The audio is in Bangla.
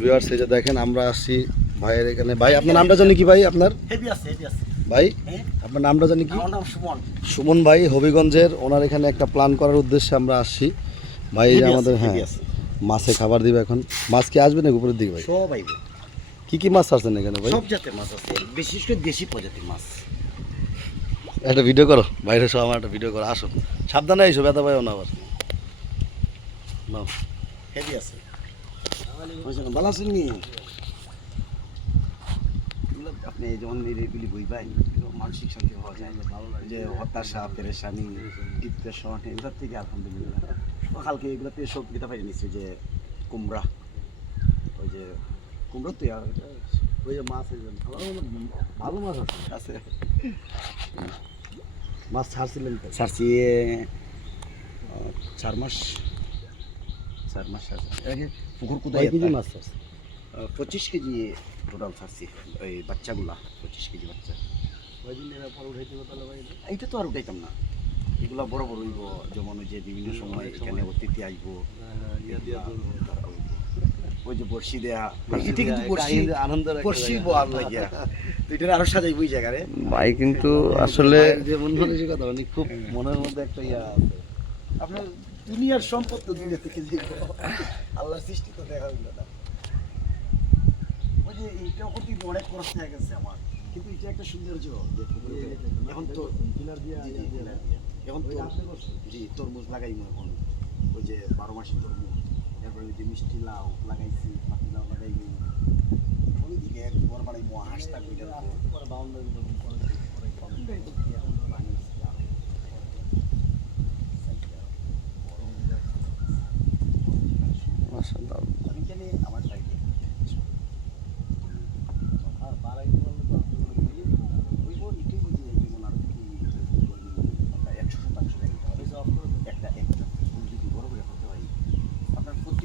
ভিউয়ার্স এই যে দেখেন আমরা আসছি ভাইয়ের এখানে। ভাই আপনার নামটা জানি কি ভাই আপনার? ভাই আপনার নামটা জানি কি? সুমন ভাই হবিগঞ্জের। ওনার এখানে একটা প্ল্যান করার উদ্দেশ্যে আমরা আসছি। ভাই এই যে আমাদের মাছে খাবার দিবে এখন। মাছ কি আসবে না উপরের দিকে ভাই? সব আইবে। কি মাছ আছেন এখানে ভাই? সব জাতের মাছ আছে, বিশেষ করে দেশি প্রজাতির মাছ। একটা ভিডিও করো বাইরে সব, আমার একটা ভিডিও করো। আসো সাবধানে আইসো, ব্যথা পাইও না আবার। নাও হেভি আছে। ভালো আছেন নি? আপনি যখন এগুলি বই পাই মানসিক শান্তি হওয়া যায়, যে হতাশা পেরেশানি ডিপ্রেশন এগুলোর থেকে আলহামদুলিল্লাহ কালকে এগুলোতে সব গীতা পাই নিচ্ছে যে কুমড়া, ওই যে কুমড়ো তো ওই যে মাছ ভালো মাছ আছে। মাছ ছাড়ছিলেন তো? ছাড়ছি 4 মাস আগে পুকুর কোথায় কেজি মাছ ছাড়ছে? 25 কেজি টোটাল ছাড়ছি। ওই বাচ্চাগুলা 25 কেজি বাচ্চা। এইটা তো আর উঠাইতাম না, এগুলা বড় বড় হইব, যেমন ওই যে বিভিন্ন সময় এখানে অতিথি আসবো, ওই যে বর্ষি দেয়া, এটা কিন্তু বর্ষি বোয়ার লাগিয়া তো এটা আরো সাজাইব ওই জায়গায়। ভাই কিন্তু আসলে যে মন মানসিকতা মানে খুব মনের মধ্যে একটা ইয়া আছে। আপনার দুনিয়ার সম্পদ তো দুনিয়া থেকে যে আল্লাহর সৃষ্টি তো দেখা হইল না। ওই যে এইটা প্রতি অনেক খরচ হয়ে গেছে আমার, কিন্তু এটা একটা সৌন্দর্য যে এখন তো এখন তো জি তরমুজ লাগাইমু এখন, ওই যে 12 মাসি তরমুজ, তারপরে ওই যে মিষ্টি লাউ লাগাইছি, পাতি লাউ লাগাইনি, ওইদিকে বড় বাড়াইমু হাঁস থাকবে।